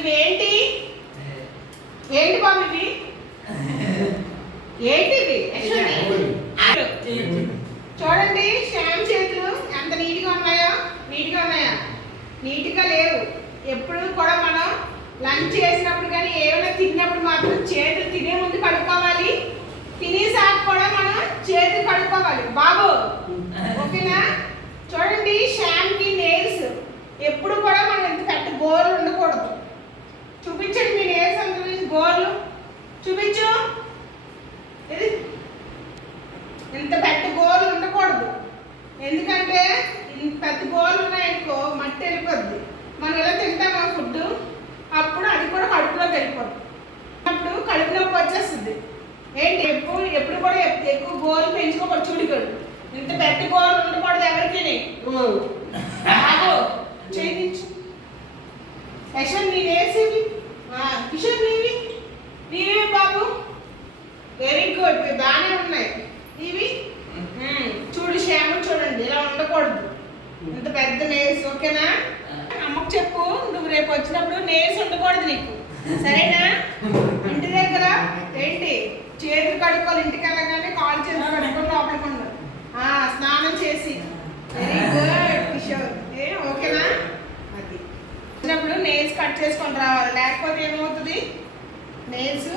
ఇవేంటి ఏంటి బాబు ఇవి ఏంటివి చూడండి శ్యామ్ చేతులు ఎంత నీట్గా ఉన్నాయో నీట్గా లేవు. ఎప్పుడు కూడా మనం లంచ్ చేసినప్పుడు కానీ ఏమైనా తిన్నప్పుడు మాత్రం చేతులు తినే ముందు కడుక్కోవాలి, తినేసాక కూడా మనం చేతులు కడుక్కోవాలి బాబు, ఓకేనా? చూడండి శ్యామ్కి నెయిల్స్ ఎప్పుడు కూడా మనం ఎంత పెద్ద గోర్లు ఉండకూడదు. చూపించండి మీ నెయిల్స్ అందరూ గోర్లు చూపించు. ఇది ఇంత పెద్ద గోర్లు ఉండకూడదు, ఎందుకంటే ఇంత పెద్ద గోర్లు ఉన్నాయనుకో మట్టి వెళ్ళిపోద్ది. మనం ఎలా తింటామా ఫుడ్ అప్పుడు అది కూడా కడుపులోకి వెళ్ళిపోద్ది, అప్పుడు కడుపు నొప్పి వచ్చేస్తుంది. ఏంటి ఎప్పుడు కూడా ఎక్కువ గోర్లు పెంచుకోకూడదు. చూడుకోడు ఇంత పెద్ద గోర్లు ఉండకూడదు ఎవరికి. చేయించు యశ్వంత్ నీ వేసేవి, కిషోర్ నీవి బాబు వెరీ గుడ్, బాగానే ఉన్నాయి ఇవి. చూడు శ్యామ చూడండి ఇలా ఉండకూడదు, ఇంత పెద్ద నేల్స్, ఓకేనా? అమ్మకు చెప్పు నువ్వు రేపు వచ్చినప్పుడు నేల్స్ ఉండకూడదు నీకు, సరేనా? ఇంటి దగ్గర ఏంటి చేతులు కడుక్కోవాలి, ఇంటికి వెళ్ళగానే కాలు చేతులు కడుక్కొని లోపలికి ఉండాలి, స్నానం చేసి. వెరీ గుడ్ కిషోర్, ఓకేనా? అది వచ్చినప్పుడు నెయిల్స్ కట్ చేసుకొని రావాలి, లేకపోతే ఏమవుతుంది నెయిల్స్